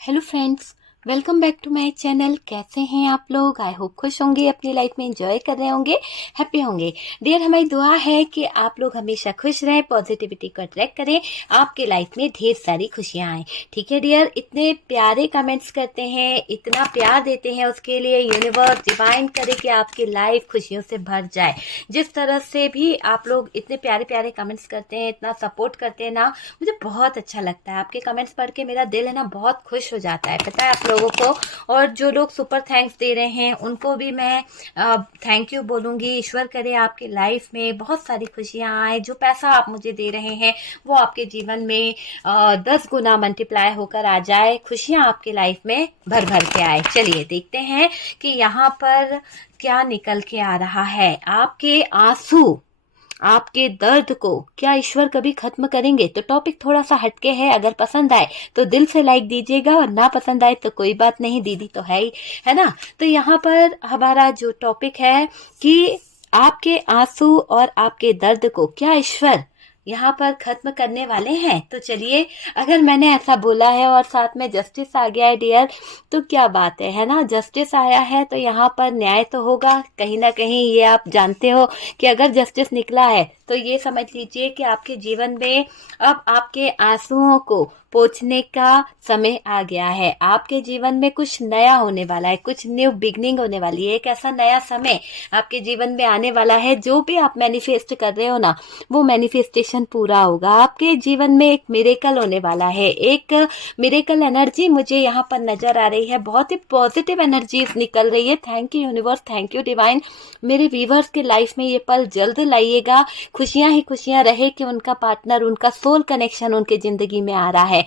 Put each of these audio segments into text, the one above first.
Hello friends, welcome back to my channel. कैसे हैं आप लोग? आई होप खुश होंगे, अपनी लाइफ में एंजॉय कर रहे होंगे, हैप्पी होंगे। डियर, हमारी दुआ है कि आप लोग हमेशा खुश रहें, पॉजिटिविटी को अट्रैक्ट करें, आपके लाइफ में ढेर सारी खुशियां आए। ठीक है डियर, इतने प्यारे कमेंट्स करते हैं, इतना प्यार देते हैं, उसके लिए यूनिवर्स डिवाइन करे कि आपकी लाइफ खुशियों से भर जाए। जिस तरह से भी आप लोग इतने प्यारे प्यारे कमेंट्स करते हैं, इतना सपोर्ट करते हैं ना, मुझे बहुत अच्छा लगता है। आपके कमेंट्स पढ़ के मेरा दिल है ना बहुत खुश हो जाता है, पता है आप लोगों को। और जो लोग सुपर थैंक्स दे रहे हैं उनको भी मैं थैंक यू बोलूंगी। ईश्वर करे आपकी लाइफ में बहुत सारी खुशियां आए। जो पैसा आप मुझे दे रहे हैं वो आपके जीवन में 10 गुना मल्टीप्लाई होकर आ जाए, खुशियां आपकी लाइफ में भर भर के आए। चलिए देखते हैं कि यहाँ पर क्या निकल के आ रहा है। आपके आंसू, आपके दर्द को क्या ईश्वर कभी खत्म करेंगे? तो टॉपिक थोड़ा सा हटके है, अगर पसंद आए तो दिल से लाइक दीजिएगा, और ना पसंद आए तो कोई बात नहीं, दीदी तो है ही, है ना। तो यहाँ पर हमारा जो टॉपिक है कि आपके आंसू और आपके दर्द को क्या ईश्वर यहाँ पर खत्म करने वाले हैं? तो चलिए, अगर मैंने ऐसा बोला है और साथ में जस्टिस आ गया है डियर, तो क्या बात है ना। जस्टिस आया है तो यहाँ पर न्याय तो होगा कहीं ना कहीं। ये आप जानते हो कि अगर जस्टिस निकला है तो ये समझ लीजिए कि आपके जीवन में अब आपके आंसुओं को पोंछने का समय आ गया है। आपके जीवन में कुछ नया होने वाला है, कुछ न्यू बिगनिंग होने वाली है। एक ऐसा नया समय आपके जीवन में आने वाला है। जो भी आप मैनिफेस्ट कर रहे हो ना, वो मैनिफेस्टेशन पूरा होगा। आपके जीवन में एक मिरेकल होने वाला है। एक मिरेकल एनर्जी मुझे यहाँ पर नजर आ रही है, बहुत ही पॉजिटिव एनर्जी निकल रही है। Thank you universe, thank you divine. मेरे व्यूवर्स के लाइफ में ये पल जल्द लाइएगा। खुशियां ही खुशियां रहे कि उनका पार्टनर, उनका सोल कनेक्शन उनके जिंदगी में आ रहा है।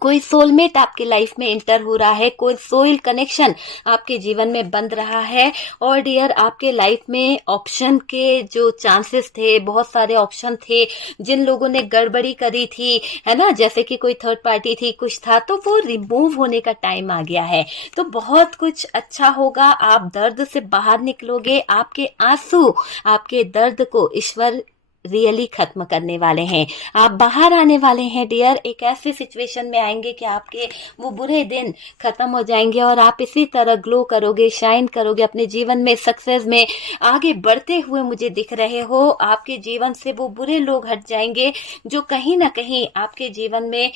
कोई सोलमेट आपकी लाइफ में इंटर हो रहा है, कोई सोल कनेक्शन आपके जीवन में बन रहा है। और डियर, आपके लाइफ में ऑप्शन के जो चांसेस थे, बहुत सारे ऑप्शन थे। जिन लोगों ने गड़बड़ी करी थी, है ना, जैसे कि कोई थर्ड पार्टी थी, कुछ था, तो वो रिमूव होने का टाइम आ गया है। तो बहुत कुछ अच्छा होगा, आप दर्द से बाहर निकलोगे। आपके आंसू, आपके दर्द को ईश्वर रियली खत्म करने वाले हैं। आप बाहर आने वाले हैं डियर। एक ऐसी सिचुएशन में आएंगे कि आपके वो बुरे दिन खत्म हो जाएंगे और आप इसी तरह ग्लो करोगे, शाइन करोगे अपने जीवन में, सक्सेस में आगे बढ़ते हुए मुझे दिख रहे हो। आपके जीवन से वो बुरे लोग हट जाएंगे जो कहीं ना कहीं आपके जीवन में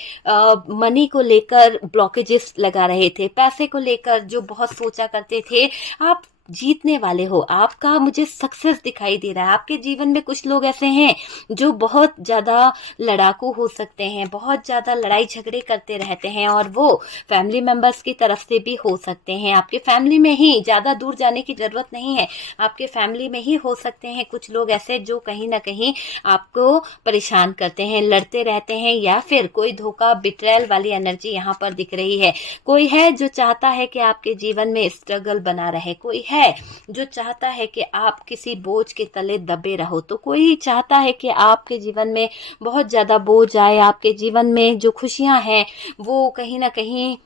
मनी को लेकर ब्लॉकेजेस लगा रहे थे, पैसे को लेकर जो बहुत सोचा करते थे। आप जीतने वाले हो, आपका मुझे सक्सेस दिखाई दे रहा है। आपके जीवन में कुछ लोग ऐसे हैं जो बहुत ज्यादा लड़ाकू हो सकते हैं, बहुत ज्यादा लड़ाई झगड़े करते रहते हैं, और वो फैमिली मेंबर्स की तरफ से भी हो सकते हैं। आपके फैमिली में ही, ज्यादा दूर जाने की जरूरत नहीं है, आपके फैमिली में ही हो सकते हैं कुछ लोग ऐसे जो कहीं ना कहीं आपको परेशान करते हैं, लड़ते रहते हैं, या फिर कोई धोखा, बिट्रेयल वाली एनर्जी यहाँ पर दिख रही है। कोई है जो चाहता है कि आपके जीवन में स्ट्रगल बना रहे, कोई है जो चाहता है कि आप किसी बोझ के तले दबे रहो, तो कोई चाहता है कि आपके जीवन में बहुत ज्यादा बोझ आए, आपके जीवन में जो खुशियां हैं वो कहीं ना कहीं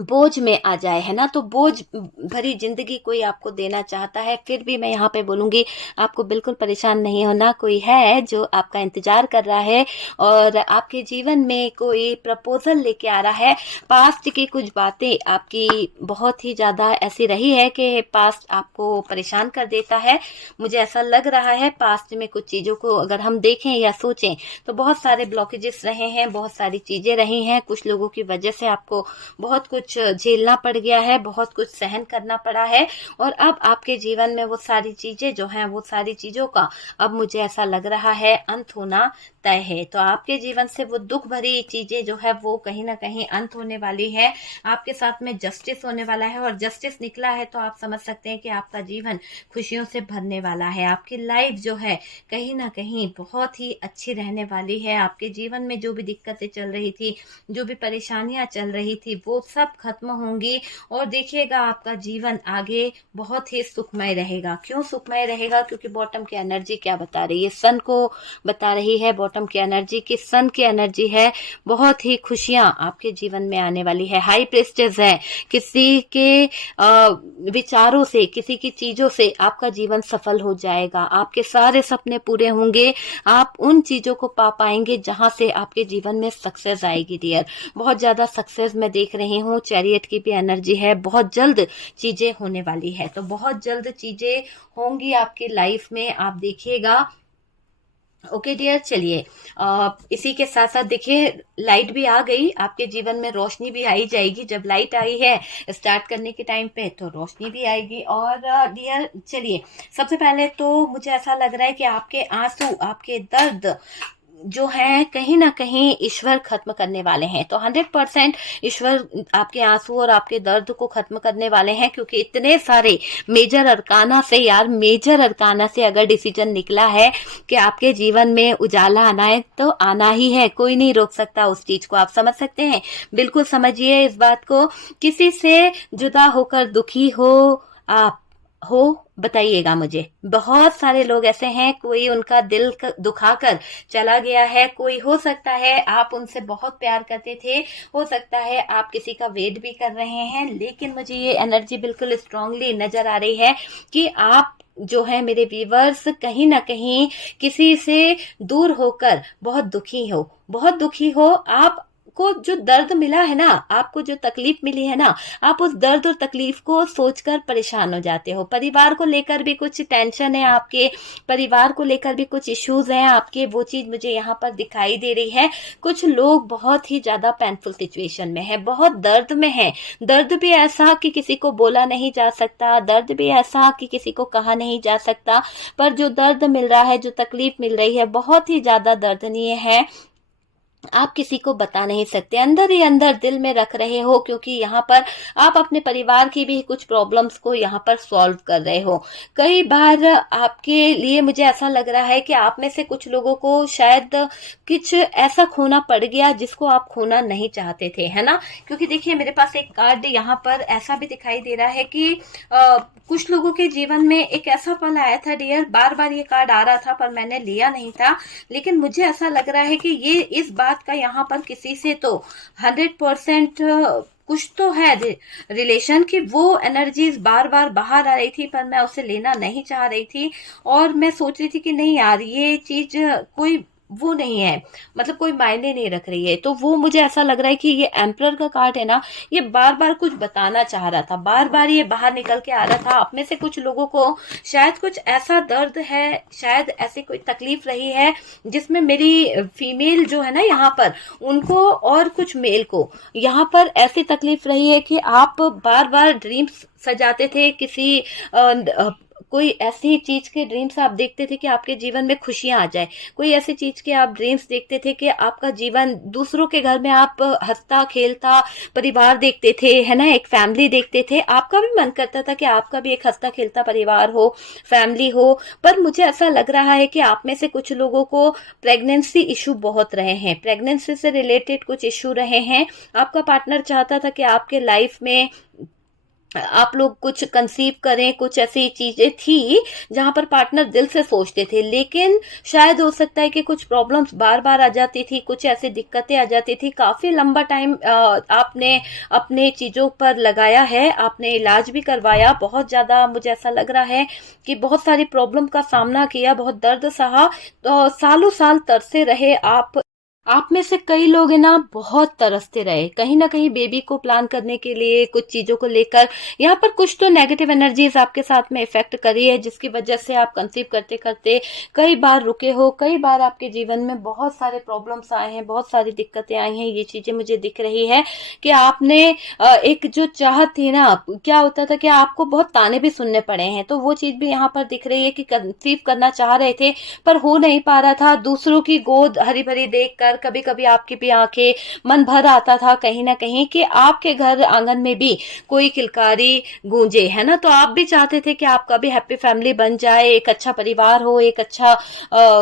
बोझ में आ जाए, है ना। तो बोझ भरी जिंदगी कोई आपको देना चाहता है। फिर भी मैं यहाँ पे बोलूंगी, आपको बिल्कुल परेशान नहीं होना। कोई है जो आपका इंतजार कर रहा है और आपके जीवन में कोई प्रपोजल लेके आ रहा है। पास्ट की कुछ बातें आपकी बहुत ही ज्यादा ऐसी रही है कि पास्ट आपको परेशान कर देता है। मुझे ऐसा लग रहा है पास्ट में कुछ चीजों को अगर हम देखें या सोचें तो बहुत सारे ब्लॉकेजेस रहे हैं, बहुत सारी चीजें रही हैं। कुछ लोगों की वजह से आपको बहुत कुछ झेलना पड़ गया है, बहुत कुछ सहन करना पड़ा है। और अब आपके जीवन में वो सारी चीजें जो हैं, वो सारी चीजों का अब मुझे ऐसा लग रहा है अंत होना तय है। तो आपके जीवन से वो दुख भरी चीजें जो है वो कहीं ना कहीं अंत होने वाली है। आपके साथ में जस्टिस होने वाला है, और जस्टिस निकला है तो आप समझ सकते हैं कि आपका जीवन खुशियों से भरने वाला है। आपकी लाइफ जो है कहीं ना कहीं बहुत ही अच्छी रहने वाली है। आपके जीवन में जो भी दिक्कतें चल रही थी, जो भी परेशानियां चल रही थी, वो सब खत्म होंगी और देखिएगा आपका जीवन आगे बहुत ही सुखमय रहेगा। क्यों सुखमय रहेगा? क्योंकि बॉटम की एनर्जी क्या बता रही है? सन को बता रही है बॉटम की एनर्जी की, सन की एनर्जी है बहुत ही खुशियां आपके जीवन में आने वाली है। हाई प्रेस्टेज है, किसी के विचारों से, किसी की चीजों से आपका जीवन सफल हो जाएगा, आपके सारे सपने पूरे होंगे, आप उन चीजों को पा पाएंगे जहां से आपके जीवन में सक्सेस आएगी डियर। बहुत ज्यादा सक्सेस मैं देख रही हूँ। चैरियट की भी एनर्जी है, बहुत जल्द चीजें होने वाली है, तो बहुत जल्द चीजें होंगी आपकी लाइफ में, आप देखिएगा। ओके डियर, चलिए इसी के साथ साथ देखिए लाइट भी आ गई आपके जीवन में, रोशनी भी आई जाएगी। जब लाइट आई है स्टार्ट करने के टाइम पे तो रोशनी भी आएगी। और डियर चलिए, सबसे पहले तो मुझे ऐसा लग रहा है कि आपके आंसू, आपके दर्द जो है कहीं ना कहीं ईश्वर खत्म करने वाले हैं। तो 100% ईश्वर आपके आंसू और आपके दर्द को खत्म करने वाले हैं, क्योंकि इतने सारे मेजर अरकाना से, यार मेजर अरकाना से अगर डिसीजन निकला है कि आपके जीवन में उजाला आना है तो आना ही है, कोई नहीं रोक सकता उस चीज को। आप समझ सकते हैं, बिल्कुल समझिए इस बात को। किसी से जुदा होकर दुखी हो आप हो, बताइएगा मुझे। बहुत सारे लोग ऐसे हैं, कोई उनका दिल दुखाकर चला गया है, कोई हो सकता है आप उनसे बहुत प्यार करते थे, हो सकता है आप किसी का वेट भी कर रहे हैं, लेकिन मुझे ये एनर्जी बिल्कुल स्ट्रांगली नजर आ रही है कि आप जो है मेरे व्यूवर्स कहीं ना कहीं किसी से दूर होकर बहुत दुखी हो, बहुत दुखी हो। आप को जो दर्द मिला है ना, आपको जो तकलीफ मिली है ना, आप उस दर्द और तकलीफ को सोचकर परेशान हो जाते हो। परिवार को लेकर भी कुछ टेंशन है आपके, परिवार को लेकर भी कुछ इश्यूज हैं आपके, वो चीज मुझे यहाँ पर दिखाई दे रही है। कुछ लोग बहुत ही ज्यादा पेनफुल सिचुएशन में है, बहुत दर्द में है। दर्द भी ऐसा कि किसी को बोला नहीं जा सकता, दर्द भी ऐसा कि किसी को कहा नहीं जा सकता, पर जो दर्द मिल रहा है, जो तकलीफ मिल रही है, बहुत ही ज्यादा दर्दनीय है। आप किसी को बता नहीं सकते, अंदर ही अंदर दिल में रख रहे हो, क्योंकि यहाँ पर आप अपने परिवार की भी कुछ प्रॉब्लम्स को यहाँ पर सॉल्व कर रहे हो। कई बार आपके लिए मुझे ऐसा लग रहा है कि आप में से कुछ लोगों को शायद कुछ ऐसा खोना पड़ गया जिसको आप खोना नहीं चाहते थे, है ना। क्योंकि देखिए मेरे पास एक कार्ड यहाँ पर ऐसा भी दिखाई दे रहा है कि कुछ लोगों के जीवन में एक ऐसा पल आया था डियर, बार बार ये कार्ड आ रहा था पर मैंने लिया नहीं था, लेकिन मुझे ऐसा लग रहा है कि ये इस बात का यहाँ पर किसी से तो 100% कुछ तो है रिलेशन की, वो एनर्जीज बार बार बाहर आ रही थी पर मैं उसे लेना नहीं चाह रही थी। और मैं सोच रही थी कि नहीं यार, ये चीज कोई वो नहीं है, मतलब कोई मायने नहीं रख रही है। तो वो मुझे ऐसा लग रहा है कि ये एम्परर का कार्ड है ना, ये बार बार कुछ बताना चाह रहा था, बार बार ये बाहर निकल के आ रहा था। आप में से कुछ लोगों को शायद कुछ ऐसा दर्द है, शायद ऐसी कोई तकलीफ रही है जिसमें मेरी फीमेल जो है ना यहाँ पर, उनको और कुछ मेल को यहाँ पर ऐसी तकलीफ रही है कि आप बार बार ड्रीम्स सजाते थे, किसी कोई ऐसी चीज के ड्रीम्स आप देखते थे कि आपके जीवन में खुशियां आ जाए, कोई ऐसी चीज के आप ड्रीम्स देखते थे कि आपका जीवन, दूसरों के घर में आप हंसता खेलता परिवार देखते थे, है ना, एक फैमिली देखते थे। आपका भी मन करता था कि आपका भी एक हंसता खेलता परिवार हो, फैमिली हो। पर मुझे ऐसा लग रहा है कि आप में से कुछ लोगों को प्रेगनेंसी इशू बहुत रहे हैं, प्रेगनेंसी से रिलेटेड कुछ इशू रहे हैं। आपका पार्टनर चाहता था कि आपके लाइफ में आप लोग कुछ कंसीव करें, कुछ ऐसी चीजें थी जहां पर पार्टनर दिल से सोचते थे, लेकिन शायद हो सकता है कि कुछ प्रॉब्लम्स बार बार आ जाती थी, कुछ ऐसी दिक्कतें आ जाती थी। काफी लंबा टाइम आपने अपने चीजों पर लगाया है, आपने इलाज भी करवाया, बहुत ज्यादा मुझे ऐसा लग रहा है कि बहुत सारी प्रॉब्लम का सामना किया, बहुत दर्द सहा, तो सालों साल तरसे रहे आप में से कई लोग है ना बहुत तरसते रहे, कहीं ना कहीं बेबी को प्लान करने के लिए, कुछ चीजों को लेकर। यहाँ पर कुछ तो नेगेटिव एनर्जीज आपके साथ में इफेक्ट करी है, जिसकी वजह से आप कंसीव करते करते कई बार रुके हो, कई बार आपके जीवन में बहुत सारे प्रॉब्लम्स आए हैं, बहुत सारी दिक्कतें आई हैं। ये चीजें मुझे दिख रही है कि आपने एक जो चाहत थी ना, क्या होता था कि आपको बहुत ताने भी सुनने पड़े हैं, तो वो चीज भी यहाँ पर दिख रही है कि कंसीव करना चाह रहे थे पर हो नहीं पा रहा था। दूसरों की गोद हरी भरी देख कर, देखकर कभी कभी आपकी भी आंखें मन भर आता था कहीं ना कहीं कि आपके घर आंगन में भी कोई किलकारी गूंजे, है ना। तो आप भी चाहते थे कि आपका भी हैप्पी फैमिली बन जाए, एक अच्छा परिवार हो, एक अच्छा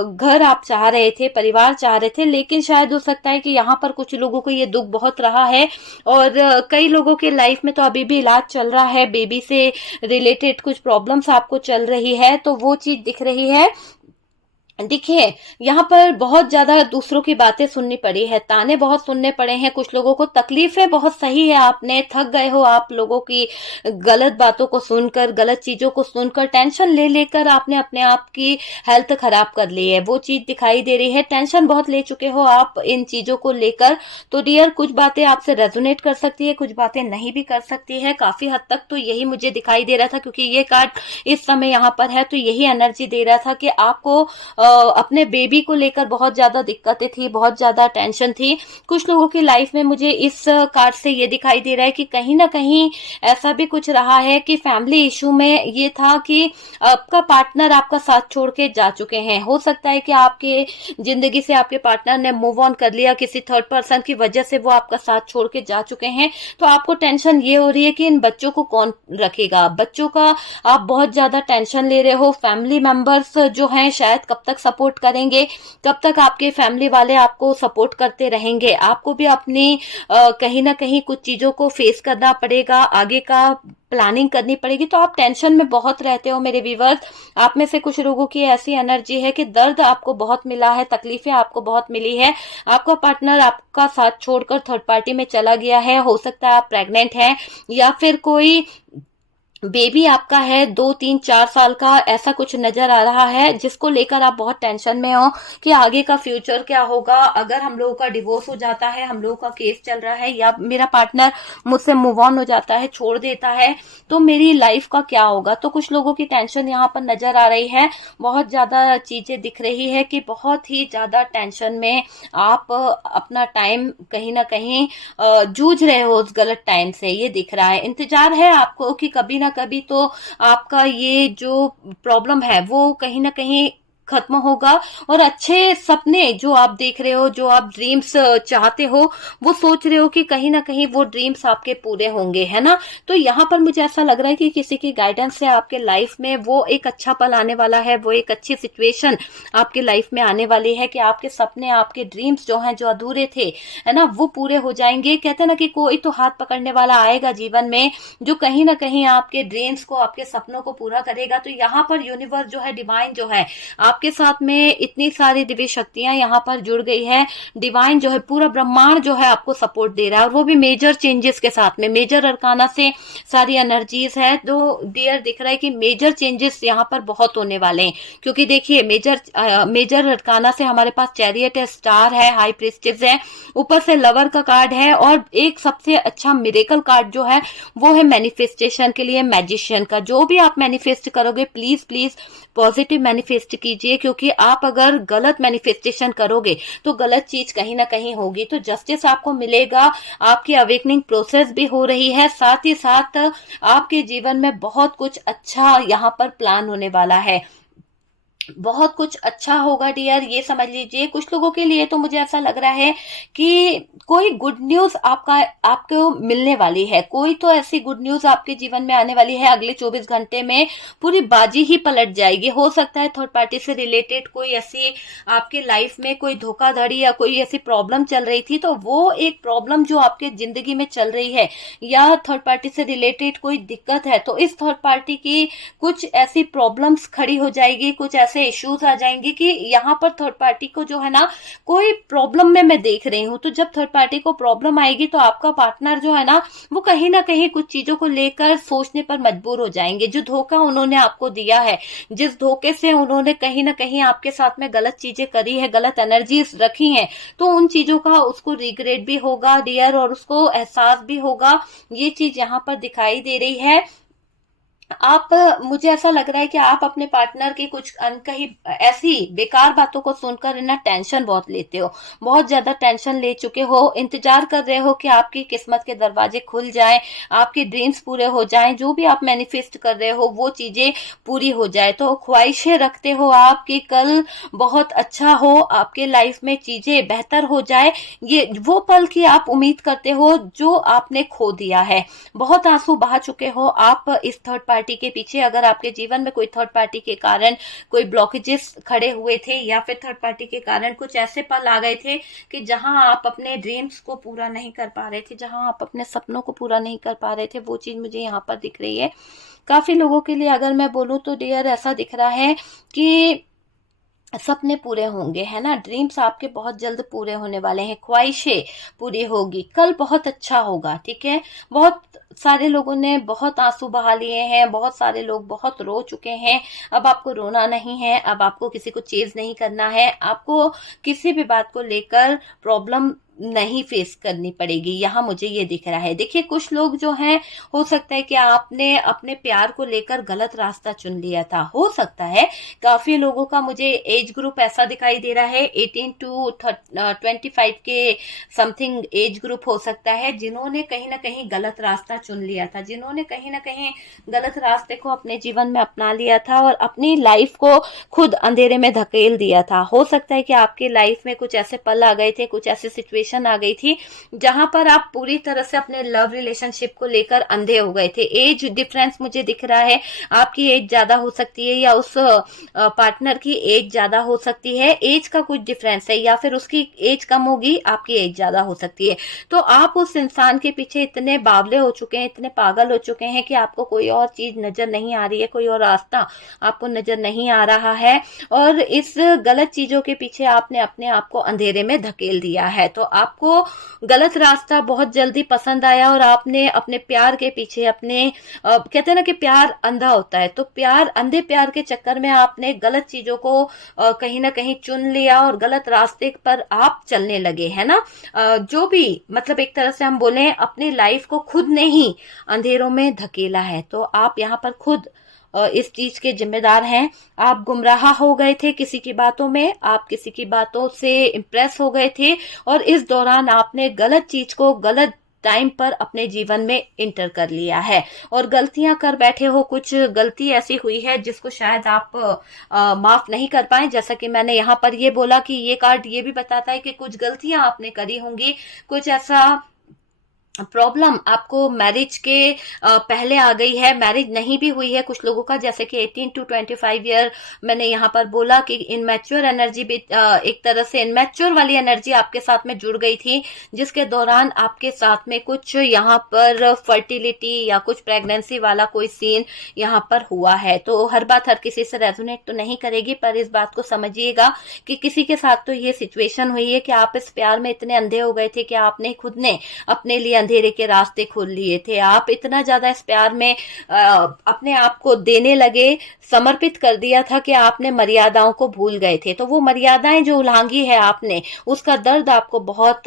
घर आप चाह रहे थे, परिवार चाह रहे थे। लेकिन शायद हो सकता है कि यहाँ पर कुछ लोगों को ये दुख बहुत रहा है और कई लोगों के लाइफ में तो अभी भी इलाज चल रहा है, बेबी से रिलेटेड कुछ प्रॉब्लम्स आपको चल रही है, तो वो चीज दिख रही है। देखिए, यहाँ पर बहुत ज्यादा दूसरों की बातें सुननी पड़ी है, ताने बहुत सुनने पड़े हैं, कुछ लोगों को तकलीफें बहुत सही है, आपने थक गए हो आप लोगों की गलत बातों को सुनकर, गलत चीजों को सुनकर, टेंशन ले लेकर आपने अपने आप की हेल्थ खराब कर ली है, वो चीज दिखाई दे रही है। टेंशन बहुत ले चुके हो आप इन चीजों को लेकर। तो डियर, कुछ बातें आपसे रेजोनेट कर सकती है, कुछ बातें नहीं भी कर सकती है। काफी हद तक तो यही मुझे दिखाई दे रहा था, क्योंकि ये कार्ड इस समय यहाँ पर है तो यही एनर्जी दे रहा था कि आपको अपने बेबी को लेकर बहुत ज्यादा दिक्कतें थी, बहुत ज्यादा टेंशन थी कुछ लोगों की लाइफ में। मुझे इस कार्ड से ये दिखाई दे रहा है कि कहीं ना कहीं ऐसा भी कुछ रहा है कि फैमिली इशू में ये था कि आपका पार्टनर आपका साथ छोड़ के जा चुके हैं। हो सकता है कि आपके जिंदगी से आपके पार्टनर ने मूव ऑन कर लिया, किसी थर्ड पर्सन की वजह से वो आपका साथ छोड़ के जा चुके हैं। तो आपको टेंशन ये हो रही है कि इन बच्चों को कौन रखेगा, बच्चों का आप बहुत ज्यादा टेंशन ले रहे हो। फैमिली मेंबर्स जो हैं शायद कब तक सपोर्ट करेंगे, कब तक आपके फैमिली वाले आपको सपोर्ट करते रहेंगे। आपको भी अपनी कहीं ना कहीं कुछ चीजों को फेस करना पड़ेगा, आगे का प्लानिंग करनी पड़ेगी। तो आप टेंशन में बहुत रहते हो मेरे व्यूवर्स। आप में से कुछ लोगों की ऐसी एनर्जी है कि दर्द आपको बहुत मिला है, तकलीफें आपको बहुत मिली है। आपका पार्टनर आपका साथ छोड़कर थर्ड पार्टी में चला गया है। हो सकता है आप प्रेग्नेंट हैं या फिर कोई बेबी आपका है 2 3 4 साल का, ऐसा कुछ नजर आ रहा है जिसको लेकर आप बहुत टेंशन में हो कि आगे का फ्यूचर क्या होगा। अगर हम लोगों का डिवोर्स हो जाता है, हम लोगों का केस चल रहा है, या मेरा पार्टनर मुझसे मूव ऑन हो जाता है, छोड़ देता है, तो मेरी लाइफ का क्या होगा। तो कुछ लोगों की टेंशन यहाँ पर नजर आ रही है, बहुत ज्यादा चीजें दिख रही है कि बहुत ही ज्यादा टेंशन में आप अपना टाइम कहीं ना कहीं जूझ रहे हो उस गलत टाइम से, ये दिख रहा है। इंतजार है आपको कि कभी ना कभी तो आपका ये जो प्रॉब्लम है वो कहीं ना कहीं खत्म होगा और अच्छे सपने जो आप देख रहे हो, जो आप ड्रीम्स चाहते हो, वो सोच रहे हो कि कहीं ना कहीं वो ड्रीम्स आपके पूरे होंगे, है ना। तो यहाँ पर मुझे ऐसा लग रहा है कि किसी की गाइडेंस से आपके लाइफ में वो एक अच्छा पल आने वाला है, वो एक अच्छी सिचुएशन आपके लाइफ में आने वाली है कि आपके सपने, आपके ड्रीम्स जो हैं, जो अधूरे थे, है ना, वो पूरे हो जाएंगे। कहते हैं ना कि कोई तो हाथ पकड़ने वाला आएगा जीवन में जो कहीं ना कहीं आपके ड्रीम्स को, आपके सपनों को पूरा करेगा। तो यहाँ पर यूनिवर्स जो है, डिवाइन जो है, आपके साथ में इतनी सारी दिव्य शक्तियां यहाँ पर जुड़ गई है। डिवाइन जो है, पूरा ब्रह्मांड जो है आपको सपोर्ट दे रहा है, और वो भी मेजर चेंजेस के साथ में। मेजर अरकाना से सारी एनर्जीज है, तो डियर दिख रहा है कि मेजर चेंजेस यहाँ पर बहुत होने वाले हैं। क्योंकि देखिए, मेजर अरकाना से हमारे पास चैरियट है, स्टार है, हाई प्रीस्टेस है, ऊपर से लवर का कार्ड है, और एक सबसे अच्छा मिरेकल कार्ड जो है वो है मैनिफेस्टेशन के लिए मैजिशियन का। जो भी आप मैनिफेस्ट करोगे, प्लीज प्लीज पॉजिटिव मैनिफेस्ट कीजिए, क्योंकि आप अगर गलत मैनिफेस्टेशन करोगे तो गलत चीज कहीं ना कहीं होगी। तो जस्टिस आपको मिलेगा, आपकी अवेकनिंग प्रोसेस भी हो रही है, साथ ही साथ आपके जीवन में बहुत कुछ अच्छा यहाँ पर प्लान होने वाला है, बहुत कुछ अच्छा होगा डियर, ये समझ लीजिए। कुछ लोगों के लिए तो मुझे ऐसा लग रहा है कि कोई गुड न्यूज आपको मिलने वाली है, कोई तो ऐसी गुड न्यूज आपके जीवन में आने वाली है। अगले 24 घंटे में पूरी बाजी ही पलट जाएगी। हो सकता है थर्ड पार्टी से रिलेटेड कोई ऐसी आपके लाइफ में कोई धोखाधड़ी या कोई ऐसी प्रॉब्लम चल रही थी, तो वो एक प्रॉब्लम जो आपके जिंदगी में चल रही है, या थर्ड पार्टी से रिलेटेड कोई दिक्कत है, तो इस थर्ड पार्टी की कुछ ऐसी प्रॉब्लम्स खड़ी हो जाएगी, कुछ ऐसे इश्यूज आ जाएंगे कि यहाँ पर थर्ड पार्टी को जो है ना कोई प्रॉब्लम में मैं देख रही हूँ। तो जब थर्ड पार्टी को प्रॉब्लम आएगी तो आपका पार्टनर जो है ना वो कहीं ना कहीं कुछ चीजों को लेकर सोचने पर मजबूर हो जाएंगे। जो धोखा उन्होंने आपको दिया है, जिस धोखे से उन्होंने कहीं ना कहीं आपके साथ में गलत चीजें करी है, गलत एनर्जीज रखी हैं, तो उन चीजों का उसको रिग्रेट भी होगा डियर, और उसको एहसास भी होगा। ये चीज यहाँ पर दिखाई दे रही है। आप मुझे ऐसा लग रहा है कि आप अपने पार्टनर की कुछ अनकही ऐसी बेकार बातों को सुनकर ना टेंशन बहुत लेते हो, बहुत ज्यादा टेंशन ले चुके हो, इंतजार कर रहे हो कि आपकी किस्मत के दरवाजे खुल जाएं, आपके ड्रीम्स पूरे हो जाएं, जो भी आप मैनिफेस्ट कर रहे हो वो चीजें पूरी हो जाए। तो ख्वाहिशें रखते हो आप कि कल बहुत अच्छा हो, आपके लाइफ में चीजें बेहतर हो जाए, ये वो पल की आप उम्मीद करते हो जो आपने खो दिया है। बहुत आंसू बहा चुके हो आप इस थर्ड पार्टी के पीछे। अगर आपके जीवन में कोई थर्ड पार्टी के कारण कोई ब्लॉकेजेस खड़े हुए थे, या फिर थर्ड पार्टी के कारण कुछ ऐसे पल आ गए थे कि जहां आप अपने ड्रीम्स को पूरा नहीं कर पा रहे थे, जहां आप अपने सपनों को पूरा नहीं कर पा रहे थे, वो चीज मुझे यहाँ पर दिख रही है। काफी लोगों के लिए अगर मैं बोलूं तो डियर ऐसा दिख रहा है कि सपने पूरे होंगे, है ना, ड्रीम्स आपके बहुत जल्द पूरे होने वाले हैं, ख्वाहिशें पूरी होगी, कल बहुत अच्छा होगा, ठीक है। बहुत सारे लोगों ने बहुत आंसू बहा लिए हैं, बहुत सारे लोग बहुत रो चुके हैं। अब आपको रोना नहीं है, अब आपको किसी को चेज नहीं करना है, आपको किसी भी बात को लेकर प्रॉब्लम नहीं फेस करनी पड़ेगी, यहाँ मुझे ये दिख रहा है। देखिए कुछ लोग जो हैं, हो सकता है कि आपने अपने प्यार को लेकर गलत रास्ता चुन लिया था, हो सकता है। काफी लोगों का मुझे एज ग्रुप ऐसा दिखाई दे रहा है, 18 टू 25 के समथिंग एज ग्रुप हो सकता है, जिन्होंने कहीं ना कहीं गलत रास्ता चुन लिया था, जिन्होंने कहीं ना कहीं गलत रास्ते को अपने जीवन में अपना लिया था और अपनी लाइफ को खुद अंधेरे में धकेल दिया था। हो सकता है कि आपकी लाइफ में कुछ ऐसे पल आ गए थे, कुछ ऐसी सिचुएशन आ गई थी जहां पर आप पूरी तरह से अपने लव रिलेशनशिप को लेकर अंधे हो गए थे। एज डिफरेंस मुझे दिख रहा है, आपकी एज ज्यादा हो सकती है या उस पार्टनर की एज ज्यादा हो सकती है, एज का कुछ डिफरेंस है, या फिर उसकी एज कम होगी, आपकी एज ज्यादा हो सकती है। तो आप उस इंसान के पीछे इतने बावले हो चुके हैं, इतने पागल हो चुके हैं कि आपको कोई और चीज नजर नहीं आ रही है, कोई और रास्ता आपको नजर नहीं आ रहा है, और इस गलत चीजों के पीछे आपने अपने आप को अंधेरे में धकेल दिया है। तो आपको गलत रास्ता बहुत जल्दी पसंद आया और आपने अपने प्यार के पीछे अपने कहते हैं ना कि प्यार अंधा होता है, तो प्यार, अंधे प्यार के चक्कर में आपने गलत चीजों को कहीं ना कहीं चुन लिया और गलत रास्ते पर आप चलने लगे, है ना। जो भी मतलब एक तरह से हम बोले, अपनी लाइफ को खुद ने ही अंधेरों में धकेला है। तो आप यहाँ पर खुद इस चीज के जिम्मेदार हैं। आप गुमराह हो गए थे किसी की बातों में, आप किसी की बातों से इम्प्रेस हो गए थे, और इस दौरान आपने गलत चीज को गलत टाइम पर अपने जीवन में इंटर कर लिया है और गलतियां कर बैठे हो। कुछ गलती ऐसी हुई है जिसको शायद आप माफ नहीं कर पाए। जैसा कि मैंने यहाँ पर ये बोला कि ये कार्ड ये भी बताता है कि कुछ गलतियां आपने करी होंगी, कुछ ऐसा प्रॉब्लम आपको मैरिज के पहले आ गई है, मैरिज नहीं भी हुई है कुछ लोगों का, जैसे कि 18 टू 25 ईयर मैंने यहाँ पर बोला कि इनमैच्योर एनर्जी भी एक तरह से इनमैच्योर वाली एनर्जी आपके साथ में जुड़ गई थी, जिसके दौरान आपके साथ में कुछ यहाँ पर फर्टिलिटी या कुछ प्रेगनेंसी वाला कोई सीन यहाँ पर हुआ है। तो हर बात हर किसी से रेजोनेट तो नहीं करेगी, पर इस बात को समझिएगा कि किसी के साथ तो ये सिचुएशन हुई है कि आप इस प्यार में इतने अंधे हो गए थे कि आपने खुद ने अपने लिए अंधेरे के रास्ते खोल लिए थे। आप इतना ज्यादा इस प्यार में अपने आप को देने लगे, समर्पित कर दिया था कि आपने मर्यादाओं को भूल गए थे। तो वो मर्यादाएं जो उल्लंघी है आपने, उसका दर्द आपको बहुत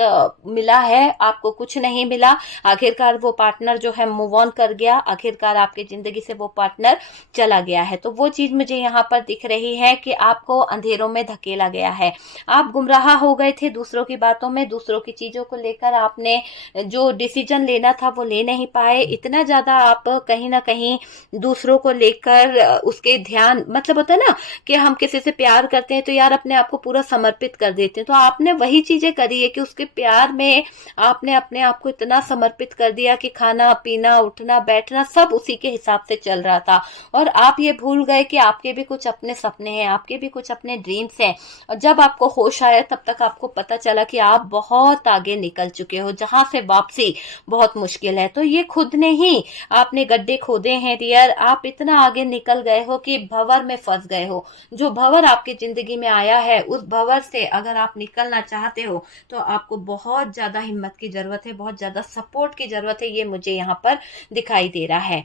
मिला है, आपको कुछ नहीं मिला। आखिरकार वो पार्टनर जो है मूव ऑन कर गया, आखिरकार आपकी जिंदगी से वो पार्टनर चला गया है। तो वो चीज मुझे यहाँ पर दिख रही है कि आपको अंधेरों में धकेला गया है, आप गुमराह हो गए थे दूसरों की बातों में, दूसरों की चीजों को लेकर आपने जो डिसीजन लेना था वो ले नहीं पाए। इतना ज्यादा आप कहीं ना कहीं दूसरों को लेकर उसके ध्यान, मतलब होता है ना कि हम किसी से प्यार करते हैं तो यार अपने आप को पूरा समर्पित कर देते हैं, तो आपने वही चीजें करी है कि उसके प्यार में आपने अपने आप को इतना समर्पित कर दिया कि खाना पीना उठना बैठना सब उसी के हिसाब से चल रहा था, और आप ये भूल गए कि आपके भी कुछ अपने सपने हैं, आपके भी कुछ अपने ड्रीम्स हैं। और जब आपको होश आया तब तक आपको पता चला कि आप बहुत आगे निकल चुके हो, जहां से वापसी बहुत मुश्किल है। तो ये खुद ने ही आपने गड्ढे खोदे हैं डियर, आप इतना आगे निकल गए हो कि भंवर में फंस गए हो। जो भंवर आपकी जिंदगी में आया है, उस भंवर से अगर आप निकलना चाहते हो तो आपको बहुत ज्यादा हिम्मत की जरूरत है, बहुत ज्यादा सपोर्ट की जरूरत है, ये मुझे यहाँ पर दिखाई दे रहा है।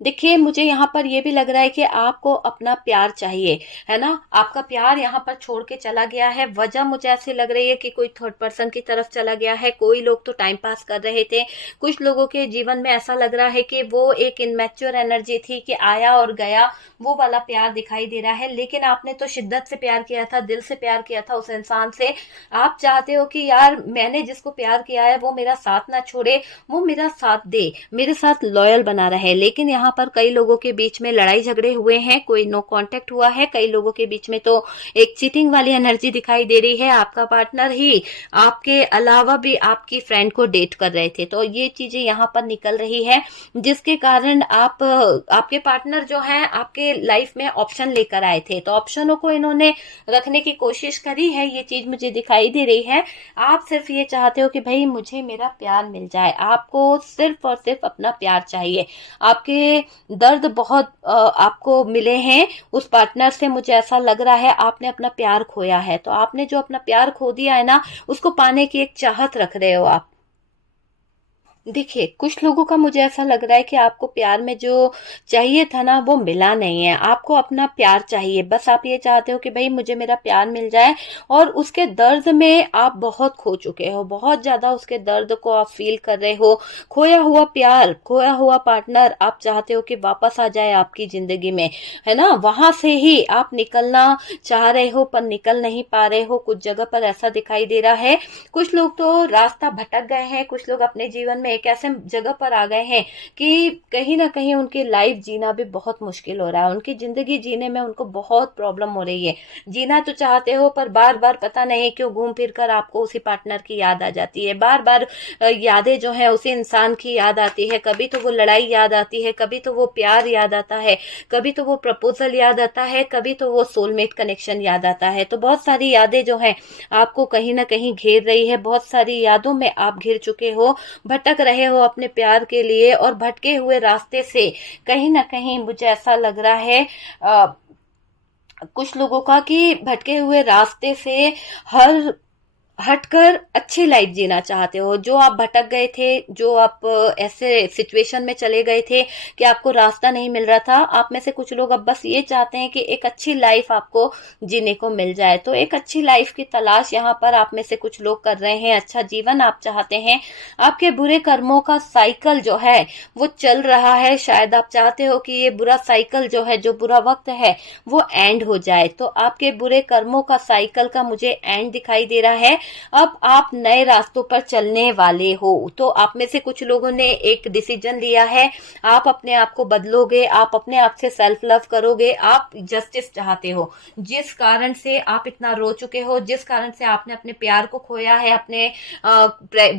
देखिए, मुझे यहाँ पर ये भी लग रहा है कि आपको अपना प्यार चाहिए, है ना? आपका प्यार यहाँ पर छोड़ के चला गया है। वजह मुझे ऐसी लग रही है कि कोई थर्ड पर्सन की तरफ चला गया है। कोई लोग तो टाइम पास कर रहे थे। कुछ लोगों के जीवन में ऐसा लग रहा है कि वो एक इनमैच्योर एनर्जी थी कि आया और गया, वो वाला प्यार दिखाई दे रहा है। लेकिन आपने तो शिद्दत से प्यार किया था, दिल से प्यार किया था उस इंसान से। आप चाहते हो कि यार मैंने जिसको प्यार किया है वो मेरा साथ ना छोड़े, वो मेरा साथ दे, मेरे साथ लॉयल बना रहे। लेकिन यहाँ पर कई लोगों के बीच में लड़ाई झगड़े हुए हैं, कोई नो कांटेक्ट हुआ है। कई लोगों के बीच में तो एक चीटिंग वाली एनर्जी दिखाई दे रही है। आपका पार्टनर ही आपके अलावा भी आपकी फ्रेंड को डेट कर रहे थे। तो ये चीजें यहाँ पर निकल रही है, जिसके कारण आपके पार्टनर जो है आपके लाइफ में ऑप्शन लेकर आए थे। तो ऑप्शनों को इन्होंने रखने की कोशिश करी है, ये चीज मुझे दिखाई दे रही है। आप सिर्फ ये चाहते हो कि भाई मुझे मेरा प्यार मिल जाए। आपको सिर्फ और सिर्फ अपना प्यार चाहिए। आपके दर्द बहुत आपको मिले हैं उस पार्टनर से। मुझे ऐसा लग रहा है आपने अपना प्यार खोया है। तो आपने जो अपना प्यार खो दिया है ना, उसको पाने की एक चाहत रख रहे हो आप। देखिए, कुछ लोगों का मुझे ऐसा लग रहा है कि आपको प्यार में जो चाहिए था ना वो मिला नहीं है। आपको अपना प्यार चाहिए, बस आप ये चाहते हो कि भाई मुझे मेरा प्यार मिल जाए। और उसके दर्द में आप बहुत खो चुके हो, बहुत ज्यादा उसके दर्द को आप फील कर रहे हो। खोया हुआ प्यार, खोया हुआ पार्टनर आप चाहते हो कि वापस आ जाए आपकी जिंदगी में, है ना? वहां से ही आप निकलना चाह रहे हो पर निकल नहीं पा रहे हो। कुछ जगह पर ऐसा दिखाई दे रहा है। कुछ लोग तो रास्ता भटक गए हैं। कुछ लोग अपने जीवन में एक ऐसे जगह पर आ गए हैं कि कहीं ना कहीं उनकी लाइफ जीना भी बहुत मुश्किल हो रहा है। उनकी जिंदगी जीने में उनको बहुत प्रॉब्लम हो रही है। जीना तो चाहते हो पर बार बार पता नहीं क्यों घूम फिर कर आपको उसी पार्टनर की याद आ जाती है। बार बार यादें जो है उसी इंसान की याद आती है। कभी तो वो लड़ाई याद आती है, कभी तो वो प्यार याद आता है, कभी तो वो प्रपोजल याद आता है, कभी तो वो सोलमेट कनेक्शन याद आता है। तो बहुत सारी यादें जो है आपको कहीं ना कहीं घेर रही है। बहुत सारी यादों में आप घिर चुके हो, भटक रहे हो अपने प्यार के लिए। और भटके हुए रास्ते से कहीं ना कहीं मुझे ऐसा लग रहा है कुछ लोगों का कि भटके हुए रास्ते से हर हटकर अच्छी लाइफ जीना चाहते हो। जो आप भटक गए थे, जो आप ऐसे सिचुएशन में चले गए थे कि आपको रास्ता नहीं मिल रहा था, आप में से कुछ लोग अब बस ये चाहते हैं कि एक अच्छी लाइफ आपको जीने को मिल जाए। तो एक अच्छी लाइफ की तलाश यहाँ पर आप में से कुछ लोग कर रहे हैं। अच्छा जीवन आप चाहते हैं। आपके बुरे कर्मों का साइकिल जो है वो चल रहा है। शायद आप चाहते हो कि ये बुरा साइकिल जो है, जो बुरा वक्त है, वो एंड हो जाए। तो आपके बुरे कर्मों का साइकिल का मुझे एंड दिखाई दे रहा है। अब आप नए रास्तों पर चलने वाले हो। तो आप में से कुछ लोगों ने एक डिसीजन लिया है। आप अपने आप को बदलोगे, आप अपने आप से सेल्फ लव करोगे, आप जस्टिस चाहते हो। जिस कारण से आप इतना रो चुके हो, जिस कारण से आपने अपने प्यार को खोया है, अपने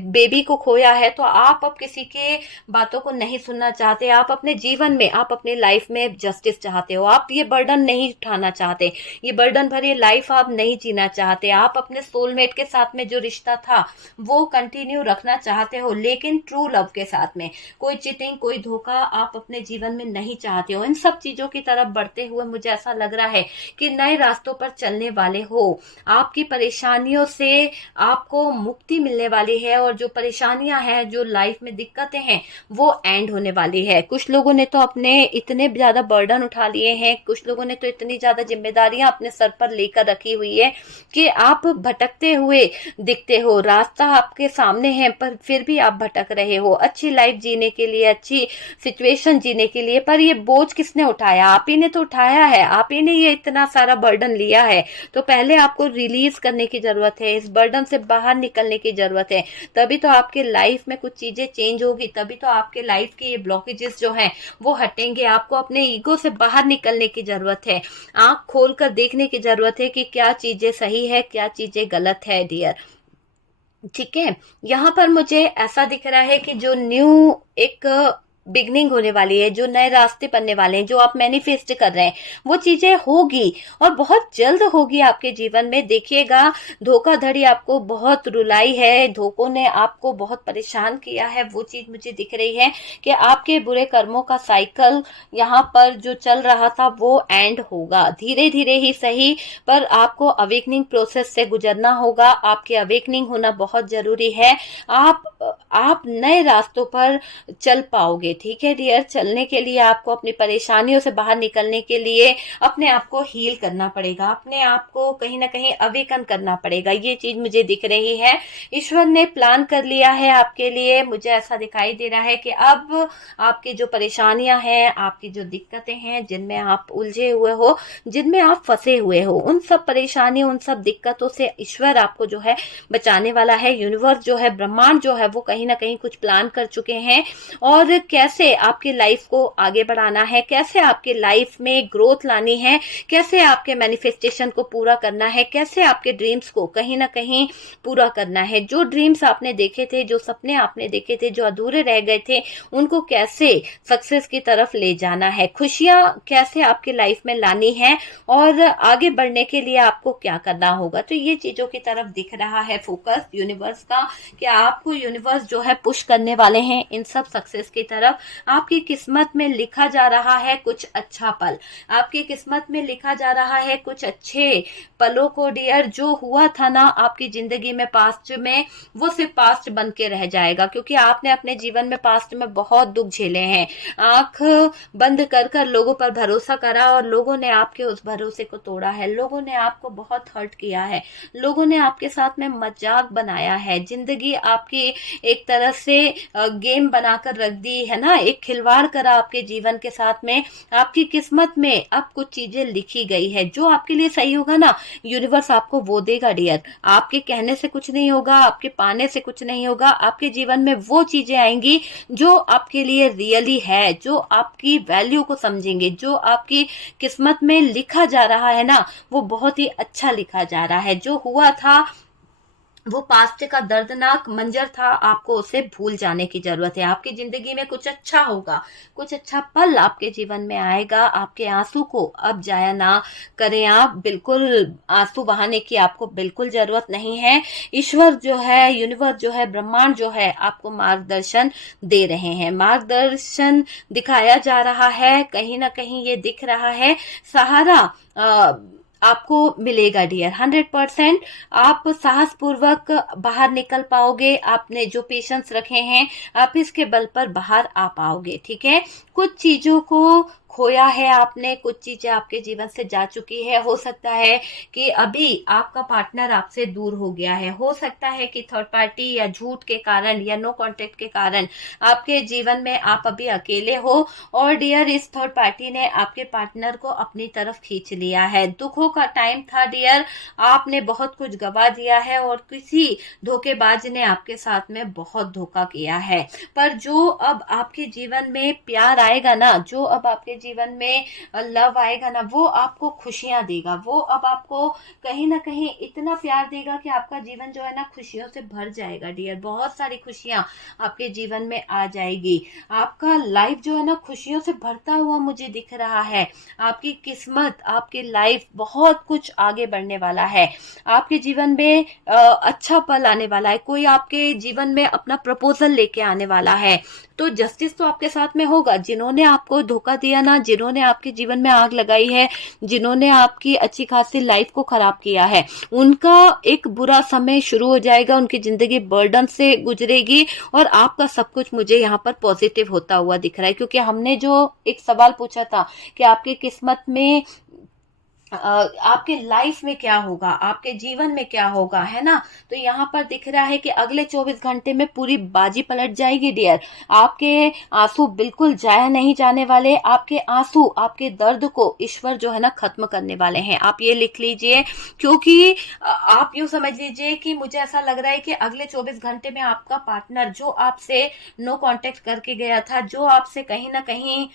बेबी को खोया है, तो आप अब किसी के बातों को नहीं सुनना चाहते। आप अपने जीवन में, आप अपने लाइफ में जस्टिस चाहते हो। आप ये बर्डन नहीं उठाना चाहते, ये बर्डन भरी लाइफ आप नहीं जीना चाहते। आप अपने सोलमेट के साथ में जो रिश्ता था वो कंटिन्यू रखना चाहते हो, लेकिन ट्रू लव के साथ में। कोई चीटिंग, कोई धोखा आप अपने जीवन में नहीं चाहते हो। इन सब चीजों की तरफ बढ़ते हुए मुझे ऐसा लग रहा है कि नए रास्तों पर चलने वाले हो। आपकी परेशानियों से आपको मुक्ति मिलने वाली है। और जो परेशानियां हैं, जो लाइफ में दिक्कतें हैं, वो एंड होने वाली है। कुछ लोगों ने तो अपने इतने ज्यादा बर्डन उठा लिए हैं, कुछ लोगों ने तो इतनी ज्यादा जिम्मेदारियां अपने सर पर लेकर रखी हुई है कि आप भटकते हुए दिखते हो। रास्ता आपके सामने है पर फिर भी आप भटक रहे हो अच्छी लाइफ जीने के लिए, अच्छी सिचुएशन जीने के लिए। पर ये बोझ किसने उठाया? आप ही ने तो उठाया है। आप ही ने ये इतना सारा बर्डन लिया है। तो पहले आपको रिलीज करने की जरूरत है, इस बर्डन से बाहर निकलने की जरूरत है। तभी तो आपके लाइफ में कुछ चीजें चेंज होगी, तभी तो आपके लाइफ के ये ब्लॉकेजेस जो हैं वो हटेंगे। आपको अपने ईगो से बाहर निकलने की जरूरत है। आंख खोलकर देखने की जरूरत है कि क्या चीजें सही है, क्या चीजें गलत है डियर। ठीक है, यहाँ पर मुझे ऐसा दिख रहा है कि जो न्यू एक बिगनिंग होने वाली है, जो नए रास्ते बनने वाले हैं, जो आप मैनिफेस्ट कर रहे हैं, वो चीजें होगी और बहुत जल्द होगी आपके जीवन में। देखिएगा, धोखाधड़ी आपको बहुत रुलाई है, धोखों ने आपको बहुत परेशान किया है। वो चीज मुझे दिख रही है कि आपके बुरे कर्मों का साइकिल यहाँ पर जो चल रहा था वो एंड होगा। धीरे धीरे ही सही, पर आपको अवेकनिंग प्रोसेस से गुजरना होगा। आपके अवेकनिंग होना बहुत जरूरी है। आप नए रास्तों पर चल पाओगे। ठीक है डियर। चलने के लिए आपको अपनी परेशानियों से बाहर निकलने के लिए अपने आप को हील करना पड़ेगा, अपने आप को कहीं ना कहीं अवेकन करना पड़ेगा। ये चीज मुझे दिख रही है, ईश्वर ने प्लान कर लिया है आपके लिए। मुझे ऐसा दिखाई दे रहा है कि अब आपकी जो परेशानियां हैं, आपकी जो दिक्कतें हैं, जिनमें आप उलझे हुए हो, जिनमें आप फंसे हुए हो, उन सब परेशानियों, उन सब दिक्कतों से ईश्वर आपको जो है बचाने वाला है। यूनिवर्स जो है, ब्रह्मांड जो है, वो कहीं ना कहीं कुछ प्लान कर चुके हैं और कैसे आपकी लाइफ को आगे बढ़ाना है, कैसे आपके लाइफ में ग्रोथ लानी है, कैसे आपके मैनिफेस्टेशन को पूरा करना है, कैसे आपके ड्रीम्स को कहीं ना कहीं पूरा करना है। जो ड्रीम्स आपने देखे थे, जो सपने आपने देखे थे, जो अधूरे रह गए थे, उनको कैसे सक्सेस की तरफ ले जाना है, खुशियां कैसे आपकी लाइफ में लानी है और आगे बढ़ने के लिए आपको क्या करना होगा। तो ये चीजों की तरफ दिख रहा है फोकस यूनिवर्स का, कि आपको यूनिवर्स जो है पुश करने वाले हैं इन सब सक्सेस की तरफ। आपकी किस्मत में लिखा जा रहा है कुछ अच्छा पल, आपकी किस्मत में लिखा जा रहा है कुछ अच्छे पलों को डियर। जो हुआ था ना आपकी जिंदगी में पास्ट में, वो सिर्फ पास्ट बन के रह जाएगा, क्योंकि आपने अपने जीवन में पास्ट में बहुत दुख झेले हैं। आंख बंद कर कर लोगों पर भरोसा करा और लोगों ने आपके उस भरोसे को तोड़ा है, लोगों ने आपको बहुत हर्ट किया है, लोगों ने आपके साथ में मजाक बनाया है, जिंदगी आपकी एक तरह से गेम बनाकर रख दी है ना, एक खिलवाड़ करा आपके जीवन के साथ में। आपकी किस्मत में अब कुछ चीजें लिखी गई है, जो आपके लिए सही होगा ना यूनिवर्स आपको वो देगा डियर। आपके कहने से कुछ नहीं होगा, आपके पाने से कुछ नहीं होगा, आपके जीवन में वो चीजें आएंगी जो आपके लिए रियली है, जो आपकी वैल्यू को समझेंगे। जो आपकी किस्मत में लिखा जा रहा है ना, वो बहुत ही अच्छा लिखा जा रहा है। जो हुआ था वो पास्ट का दर्दनाक मंजर था, आपको उसे भूल जाने की जरूरत है। आपकी जिंदगी में कुछ अच्छा होगा, कुछ अच्छा पल आपके जीवन में आएगा। आपके आंसू को अब जाया ना करें आप, बिल्कुल आंसू बहाने की आपको बिल्कुल जरूरत नहीं है। ईश्वर जो है, यूनिवर्स जो है, ब्रह्मांड जो है, आपको मार्गदर्शन दे रहे हैं, मार्गदर्शन दिखाया जा रहा है। कहीं ना कहीं ये दिख रहा है सहारा आपको मिलेगा डियर। 100% आप साहस पूर्वक बाहर निकल पाओगे। आपने जो पेशेंस रखे हैं, आप इसके बल पर बाहर आ पाओगे। ठीक है, कुछ चीजों को खोया है आपने, कुछ चीजें आपके जीवन से जा चुकी है। हो सकता है कि अभी आपका पार्टनर आपसे दूर हो गया है, हो सकता है कि थर्ड पार्टी या झूठ के कारण या नो कांटेक्ट के कारण आपके जीवन में आप अभी अकेले हो और डियर इस थर्ड पार्टी ने आपके पार्टनर को अपनी तरफ खींच लिया है। दुखों का टाइम था डियर, आपने बहुत कुछ गवा दिया है और किसी धोखेबाज ने आपके साथ में बहुत धोखा किया है। पर जो अब आपके जीवन में प्यार आएगा ना, जो अब आपके जीवन में लव आएगा ना, वो आपको खुशियां देगा। वो अब आपको कहीं ना कहीं इतना प्यार देगा कि आपका जीवन जो है ना खुशियों से भर जाएगा डियर। बहुत सारी खुशियां आपके जीवन में आ जाएगी। आपका लाइफ जो है ना खुशियों से भरता हुआ मुझे दिख रहा है। आपकी किस्मत, आपकी लाइफ बहुत कुछ आगे बढ़ने वाला है। आपके जीवन में अच्छा पल आने वाला है। कोई आपके जीवन में अपना प्रपोजल लेके आने वाला है, तो जस्टिस तो आपके साथ में होगा। जिन्होंने आपको धोखा दिया ना, जिन्होंने आपके जीवन में आग लगाई है, जिन्होंने आपकी अच्छी खासी लाइफ को खराब किया है, उनका एक बुरा समय शुरू हो जाएगा। उनकी जिंदगी बर्डन से गुजरेगी और आपका सब कुछ मुझे यहाँ पर पॉजिटिव होता हुआ दिख रहा है। क्योंकि हमने जो एक सवाल पूछा था कि आपकी किस्मत में आपके लाइफ में क्या होगा, आपके जीवन में क्या होगा, है ना, तो यहाँ पर दिख रहा है कि अगले 24 घंटे में पूरी बाजी पलट जाएगी डियर। आपके आंसू बिल्कुल जाया नहीं जाने वाले। आपके आंसू, आपके दर्द को ईश्वर जो है ना खत्म करने वाले हैं। आप ये लिख लीजिए, क्योंकि आप यूं समझ लीजिए कि मुझे ऐसा लग रहा है कि अगले 24 घंटे में आपका पार्टनर जो आपसे नो कांटेक्ट करके गया था, जो आपसे कहीं ना कहीं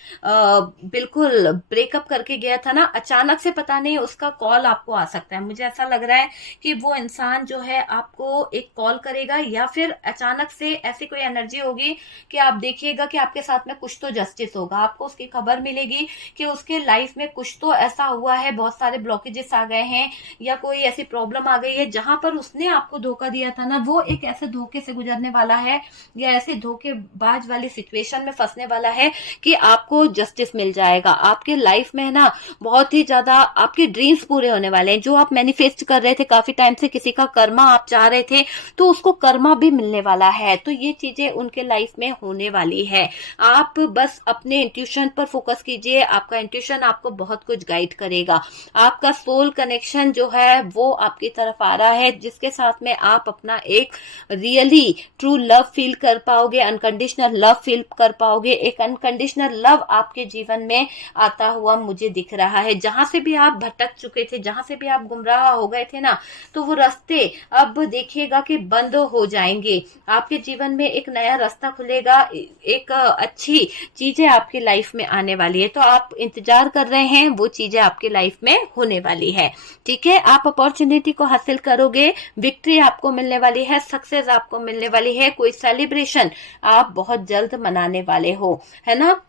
बिल्कुल ब्रेकअप करके गया था ना, अचानक से पता नहीं उसका कॉल आपको आ सकता है। मुझे ऐसा लग रहा है कि वो इंसान जो है आपको एक कॉल करेगा, या फिर अचानक से ऐसी कोई एनर्जी होगी कि आप देखिएगा कि आपके साथ में कुछ तो जस्टिस होगा। आपको उसकी खबर मिलेगी कि उसके लाइफ में कुछ तो ऐसा हुआ है, बहुत सारे ब्लॉकेजेस आ गए हैं या कोई ऐसी प्रॉब्लम आ गई है जहां पर उसने आपको धोखा दिया था ना, वो एक ऐसे धोखे से गुजरने वाला है या ऐसे धोखेबाज वाली सिचुएशन में फंसने वाला है कि आपको जस्टिस मिल जाएगा। आपके लाइफ में है ना बहुत ही ज्यादा आप आपके ड्रीम्स पूरे होने वाले हैं। जो आप मैनिफेस्ट कर रहे थे काफी टाइम से, किसी का कर्मा आप चाह रहे थे, तो उसको कर्मा भी मिलने वाला है। तो ये चीजें उनके लाइफ में होने वाली है। आप बस अपने इंट्यूशन पर फोकस कीजिए, आपका इंट्यूशन आपको बहुत कुछ गाइड करेगा। आपका सोल कनेक्शन जो है वो आपकी तरफ आ रहा है, जिसके साथ में आप अपना एक रियली ट्रू लव फील कर पाओगे, अनकंडीशनल लव फील कर पाओगे। एक अनकंडीशनल लव आपके जीवन में आता हुआ मुझे दिख रहा है। जहां से भी आप भटक चुके थे, जहां से भी आप गुमराह हो गए थे ना, तो वो रास्ते अब देखिएगा कि बंद हो जाएंगे। आपके जीवन में एक नया रास्ता खुलेगा, एक अच्छी चीजें आपकी लाइफ में आने वाली है। तो आप इंतजार कर रहे हैं, वो चीजें आपकी लाइफ में होने वाली है। ठीक है, आप अपॉर्चुनिटी को हासिल करोगे, विक्ट्री आपको मिलने वाली है, सक्सेस आपको मिलने वाली है, कोई सेलिब्रेशन आप बहुत जल्द मनाने वाले हो, है ना।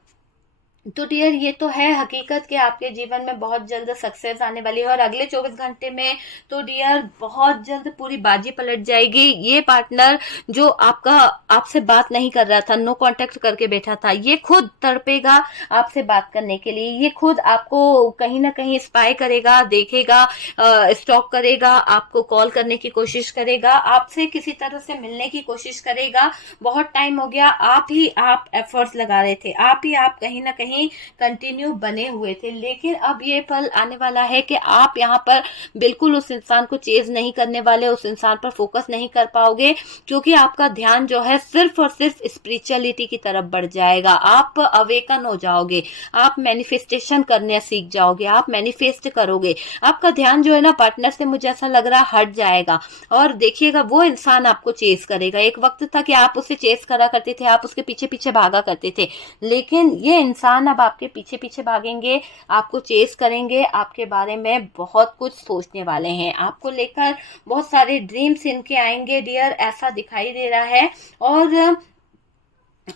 तो डियर, ये तो है हकीकत कि आपके जीवन में बहुत जल्द सक्सेस आने वाली है। और अगले 24 घंटे में तो डियर बहुत जल्द पूरी बाजी पलट जाएगी। ये पार्टनर जो आपसे बात नहीं कर रहा था, नो कांटेक्ट करके बैठा था, ये खुद तड़पेगा आपसे बात करने के लिए। ये खुद आपको कहीं ना कहीं स्पाई करेगा, देखेगा, स्टॉक करेगा, आपको कॉल करने की कोशिश करेगा, आपसे किसी तरह से मिलने की कोशिश करेगा। बहुत टाइम हो गया, आप एफर्ट्स लगा रहे थे, आप कहीं ना कहीं कंटिन्यू बने हुए थे, लेकिन अब ये पल आने वाला है कि आप यहाँ पर बिल्कुल उस इंसान को चेज नहीं करने वाले, उस इंसान पर फोकस नहीं कर पाओगे, क्योंकि आपका ध्यान जो है सिर्फ और सिर्फ स्पिरिचुअलिटी की तरफ बढ़ जाएगा। आप अवेकन हो जाओगे, आप मैनिफेस्टेशन करने सीख जाओगे, आप मैनिफेस्ट करोगे। आपका ध्यान जो है ना पार्टनर से, मुझे ऐसा लग रहा है, हट जाएगा। और देखिएगा वो इंसान आपको चेज करेगा। एक वक्त था कि आप उसे चेज करा करते थे, आप उसके पीछे पीछे भागा करते थे, लेकिन ये इंसान अब आपके पीछे पीछे भागेंगे, आपको चेस करेंगे, आपके बारे में बहुत कुछ सोचने वाले हैं, आपको लेकर बहुत सारे ड्रीम्स इनके आएंगे डियर, ऐसा दिखाई दे रहा है। और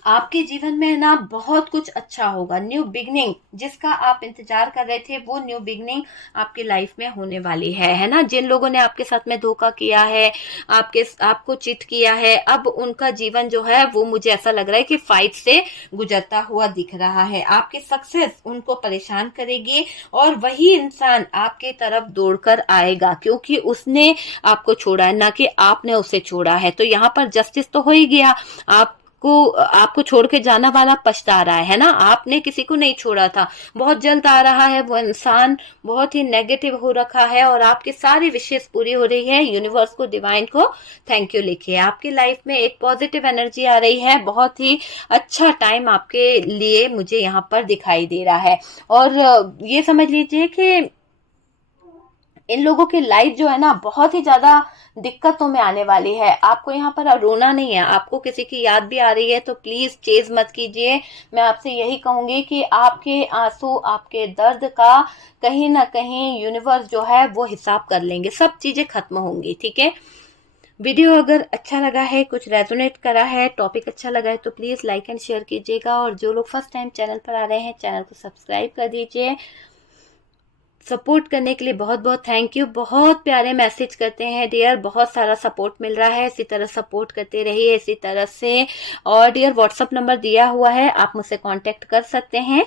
आपके जीवन में ना बहुत कुछ अच्छा होगा। न्यू बिगनिंग जिसका आप इंतजार कर रहे थे, वो न्यू बिगनिंग आपकी लाइफ में होने वाली है ना। जिन लोगों ने आपके साथ में धोखा किया है, आपको चिट किया है, अब उनका जीवन जो है वो मुझे ऐसा लग रहा है कि फाइट से गुजरता हुआ दिख रहा है। आपकी सक्सेस उनको परेशान करेगी और वही इंसान आपके तरफ दौड़कर आएगा, क्योंकि उसने आपको छोड़ा है, ना कि आपने उसे छोड़ा है। तो यहाँ पर जस्टिस तो हो ही गया। आपको छोड़ के जाना वाला पछता रहा है ना, आपने किसी को नहीं छोड़ा था। बहुत जल्द आ रहा है वो इंसान, बहुत ही नेगेटिव हो रखा है और आपकी सारी विशेष पूरी हो रही है। यूनिवर्स को, डिवाइन को थैंक यू लिखिए। आपकी लाइफ में एक पॉजिटिव एनर्जी आ रही है, बहुत ही अच्छा टाइम आपके लिए मुझे यहाँ पर दिखाई दे रहा है। और ये समझ लीजिए कि इन लोगों की लाइफ जो है ना बहुत ही ज्यादा दिक्कतों में आने वाली है। आपको यहाँ पर रोना नहीं है, आपको किसी की याद भी आ रही है तो प्लीज चेज मत कीजिए। मैं आपसे यही कहूंगी कि आपके आंसू, आपके दर्द का कहीं ना कहीं यूनिवर्स जो है वो हिसाब कर लेंगे, सब चीजें खत्म होंगी। ठीक है, वीडियो अगर अच्छा लगा है, कुछ रेजोनेट करा है, टॉपिक अच्छा लगा है तो प्लीज लाइक एंड शेयर कीजिएगा। और जो लोग फर्स्ट टाइम चैनल पर आ रहे हैं, चैनल को सब्सक्राइब कर दीजिए। सपोर्ट करने के लिए बहुत बहुत थैंक यू। बहुत प्यारे मैसेज करते हैं डियर, बहुत सारा सपोर्ट मिल रहा है, इसी तरह सपोर्ट करते रहिए इसी तरह से। और डियर व्हाट्सअप नंबर दिया हुआ है, आप मुझसे कांटेक्ट कर सकते हैं।